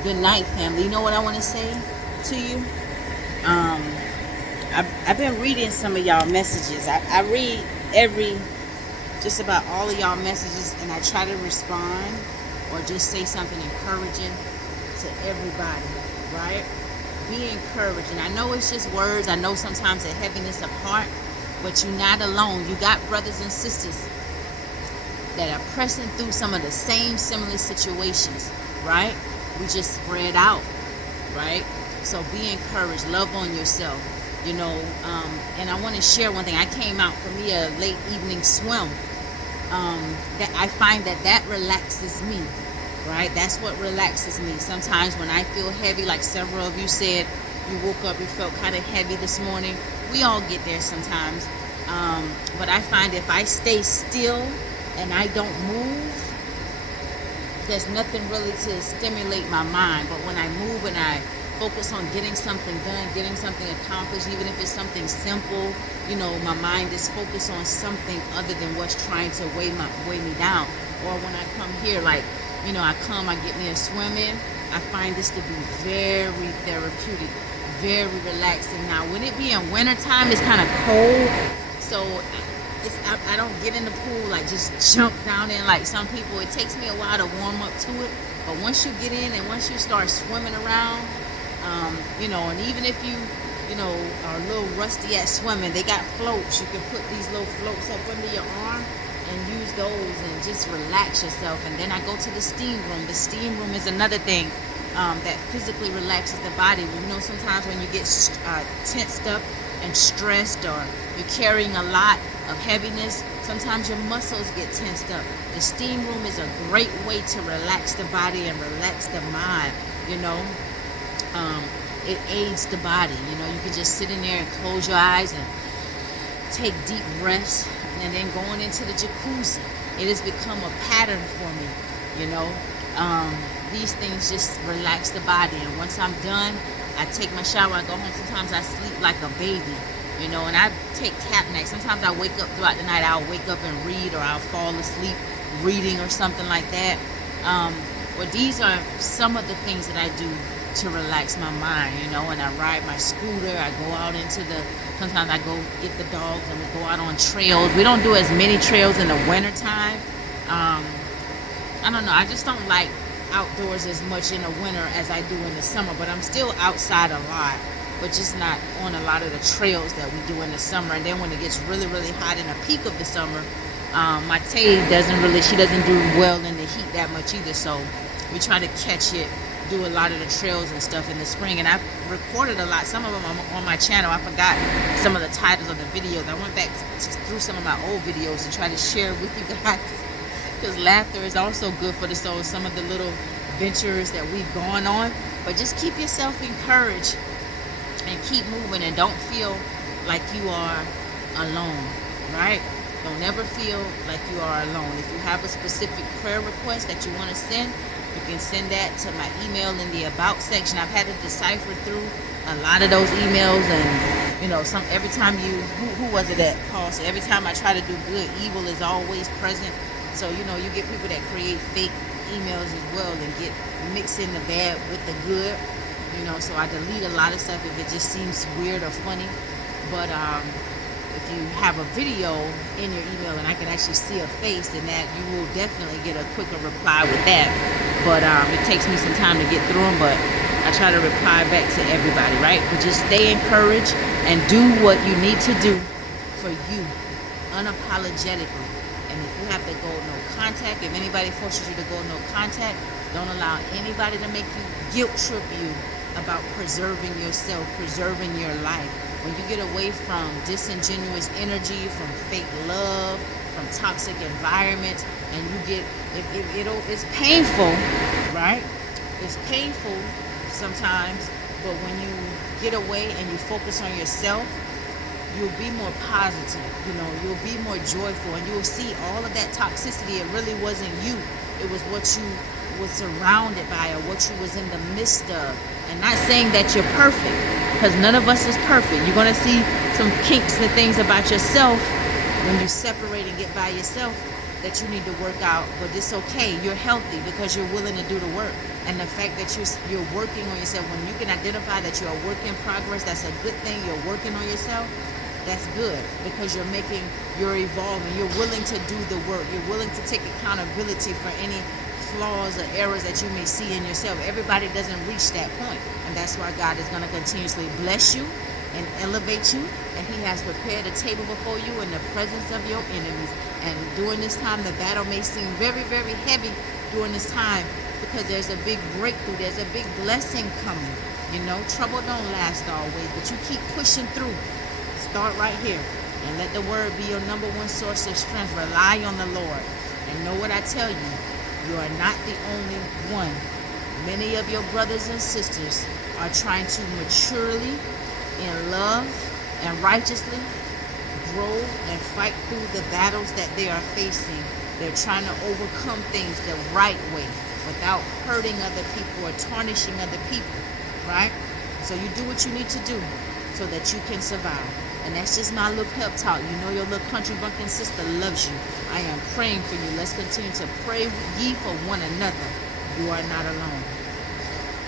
Good night, family. You know what I want to say to you? Um, I've been reading some of y'all messages. I read just about all of y'all messages, and I try to respond or just say something encouraging to everybody, right? Be encouraged. And I know it's just words. I know sometimes the heaviness of heart, but you're not alone. You got brothers and sisters that are pressing through some of the same similar situations, right? We just spread out, right? So be encouraged. Love on yourself, you know. And I want to share one thing. I came out for me a late evening swim. That I find that relaxes me, right? That's what relaxes me. Sometimes when I feel heavy, like several of you said, you woke up, you felt kind of heavy this morning. We all get there sometimes. But I find if I stay still and I don't move, there's nothing really to stimulate my mind. But when I move and I focus on getting something done, getting something accomplished, even if it's something simple, you know, my mind is focused on something other than what's trying to weigh me down. Or when I come here, like, you know, I get me a swim in, I find this to be very therapeutic, very relaxing. Now, when it be in wintertime, it's kind of cold, so I don't get in the pool, like just jump down in like some people. It takes me a while to warm up to it, but once you get in and once you start swimming around, you know, and even if you know, are a little rusty at swimming, they got floats. You can put these little floats up under your arm and use those and just relax yourself. And then I go to the steam room. The steam room is another thing that physically relaxes the body. You know, sometimes when you get tensed up and stressed, or you're carrying a lot of heaviness, sometimes your muscles get tensed up. The steam room is a great way to relax the body and relax the mind, you know. It aids the body, you know. You can just sit in there and close your eyes and take deep breaths, and then going into the jacuzzi. It has become a pattern for me, you know. These things just relax the body, and once I'm done, I take my shower, I go home. Sometimes I sleep like a baby, you know, and I take cat naps. Sometimes I wake up throughout the night, I'll wake up and read, or I'll fall asleep reading or something like that. But these are some of the things that I do to relax my mind, you know. And I ride my scooter, I go out sometimes I go get the dogs and we go out on trails. We don't do as many trails in the wintertime. I don't know, I just don't like outdoors as much in the winter as I do in the summer, but I'm still outside a lot, but just not on a lot of the trails that we do in the summer. And then when it gets really hot in the peak of the summer, my Tay she doesn't do well in the heat that much either, so we try to catch it, do a lot of the trails and stuff in the spring. And I've recorded a lot, some of them on my channel. I forgot some of the titles of the videos. I went back through some of my old videos to try to share with you guys, because laughter is also good for the soul. Some of the little ventures that we've gone on. But just keep yourself encouraged and keep moving, and don't feel like you are alone, right? Don't ever feel like you are alone. If you have a specific prayer request that you want to send, you can send that to my email in the about section. I've had to decipher through a lot of those emails, and you know, every time who was it that called? So every time I try to do good, evil is always present. So you know, you get people that create fake emails as well and get mixing the bad with the good, you know. So I delete a lot of stuff if it just seems weird or funny. But if you have a video in your email and I can actually see a face, then that you will definitely get a quicker reply with that. But it takes me some time to get through them, but I try to reply back to everybody, right? But just stay encouraged and do what you need to do for you, unapologetically. And if you have to go no contact, if anybody forces you to go no contact, don't allow anybody to make you guilt trip you about preserving yourself, preserving your life. When you get away from disingenuous energy, from fake love, from toxic environments, and you get, it's painful, right? It's painful sometimes, but when you get away and you focus on yourself, you'll be more positive, you know, you'll be more joyful, and you'll see all of that toxicity. It really wasn't you. It was what you was surrounded by, or what you was in the midst of. And not saying that you're perfect, because none of us is perfect. You're going to see some kinks and things about yourself when you separate and get by yourself. that you need to work out, but it's okay. You're healthy because you're willing to do the work. And the fact that you're working on yourself, when you can identify that you're a work in progress, that's a good thing. You're working on yourself. That's good because you're evolving. You're willing to do the work. You're willing to take accountability for any flaws or errors that you may see in yourself. Everybody doesn't reach that point, and that's why God is going to continuously bless you and elevate you, and He has prepared a table before you in the presence of your enemies. And during this time, the battle may seem very, very heavy during this time because there's a big breakthrough. There's a big blessing coming. Trouble don't last always, but you keep pushing through. Start right here and let the word be your number one source of strength. Rely on the Lord and know what I tell you. You are not the only one. Many of your brothers and sisters are trying to maturely, in love and righteously, grow and fight through the battles that they are facing. They're trying to overcome things the right way without hurting other people or tarnishing other people, right? So you do what you need to do so that you can survive. And that's just my little pep talk. Your little country bumpkin sister loves you. I am praying for you. Let's continue to pray ye for one another. You are not alone.